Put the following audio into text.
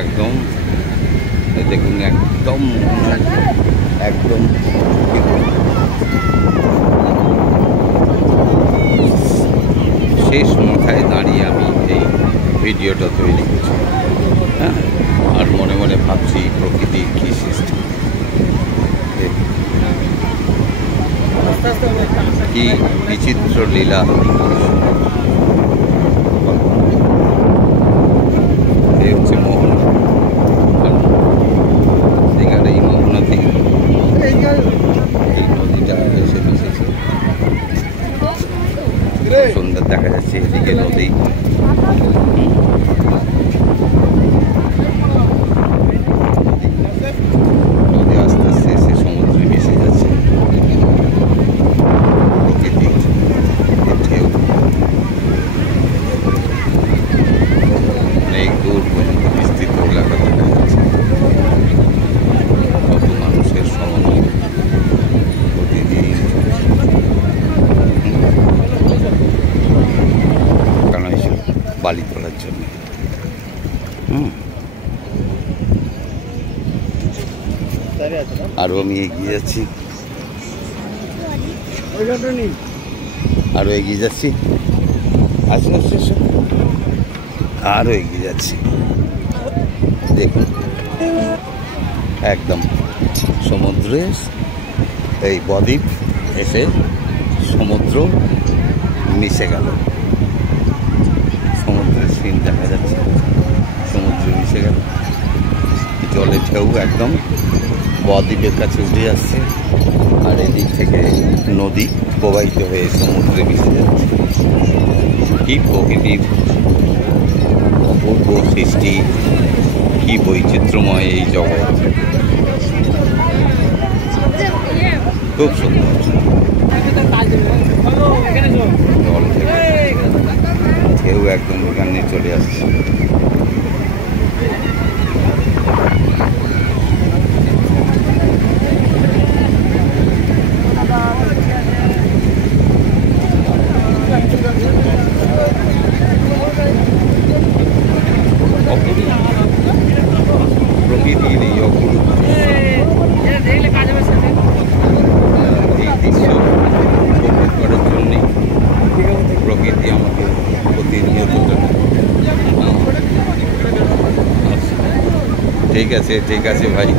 একদম দেখুন, একদম একদম শেষ মাথায় দাঁড়িয়ে আমি এই ভিডিওটা তৈরি করছি। হ্যাঁ, আর মনে মনে ভাবছি প্রকৃতির কী সৃষ্টি, কি বিচিত্র লীলা। এই হচ্ছে মোহনা, দীঘার এই মোহনাতে এই নদীটা এসে মিশেছে। সুন্দর দেখা যাচ্ছে এদিকে নদী। নদী আস্তে আস্তে এসে সমুদ্রে মিশে যাচ্ছে। প্রকৃতির ঢেউ অনেক দূর পর্যন্ত বিস্তৃত এলাকা দেখা যাচ্ছে। কত মানুষের সমাগম প্রতিদিন। কারণ এইসব বালি তোলার জন্য। আরও আমি এগিয়ে যাচ্ছি, আরও এগিয়ে যাচ্ছি, আসুন আসুন, আরও এগিয়ে যাচ্ছি। দেখুন একদম সমুদ্রে এই বদ্বীপ এসে সমুদ্র মিশে গেল। সমুদ্রের সিন দেখা যাচ্ছে, সমুদ্র মিশে গেল। জলের ঢেউ একদম বদ্বীপের কাছে উঠে যাচ্ছে, আর এদিক থেকে নদী প্রবাহিত হয়ে সমুদ্রে মিশে যাচ্ছে। কি প্রকৃতির অপূর্ব সৃষ্টি, কি বৈচিত্র্যময় এই জগৎ, খুব সুন্দর। জল থেকে ঢেউ একদম এখানে চলে আসছে। প্রকৃতির এই অপূর্ব এই দৃশ্য উপভোগ করার জন্যেই প্রকৃতি আমাকে প্রতিনিয়ত জানায়। ঠিক আছে, ঠিক আছে ভাই।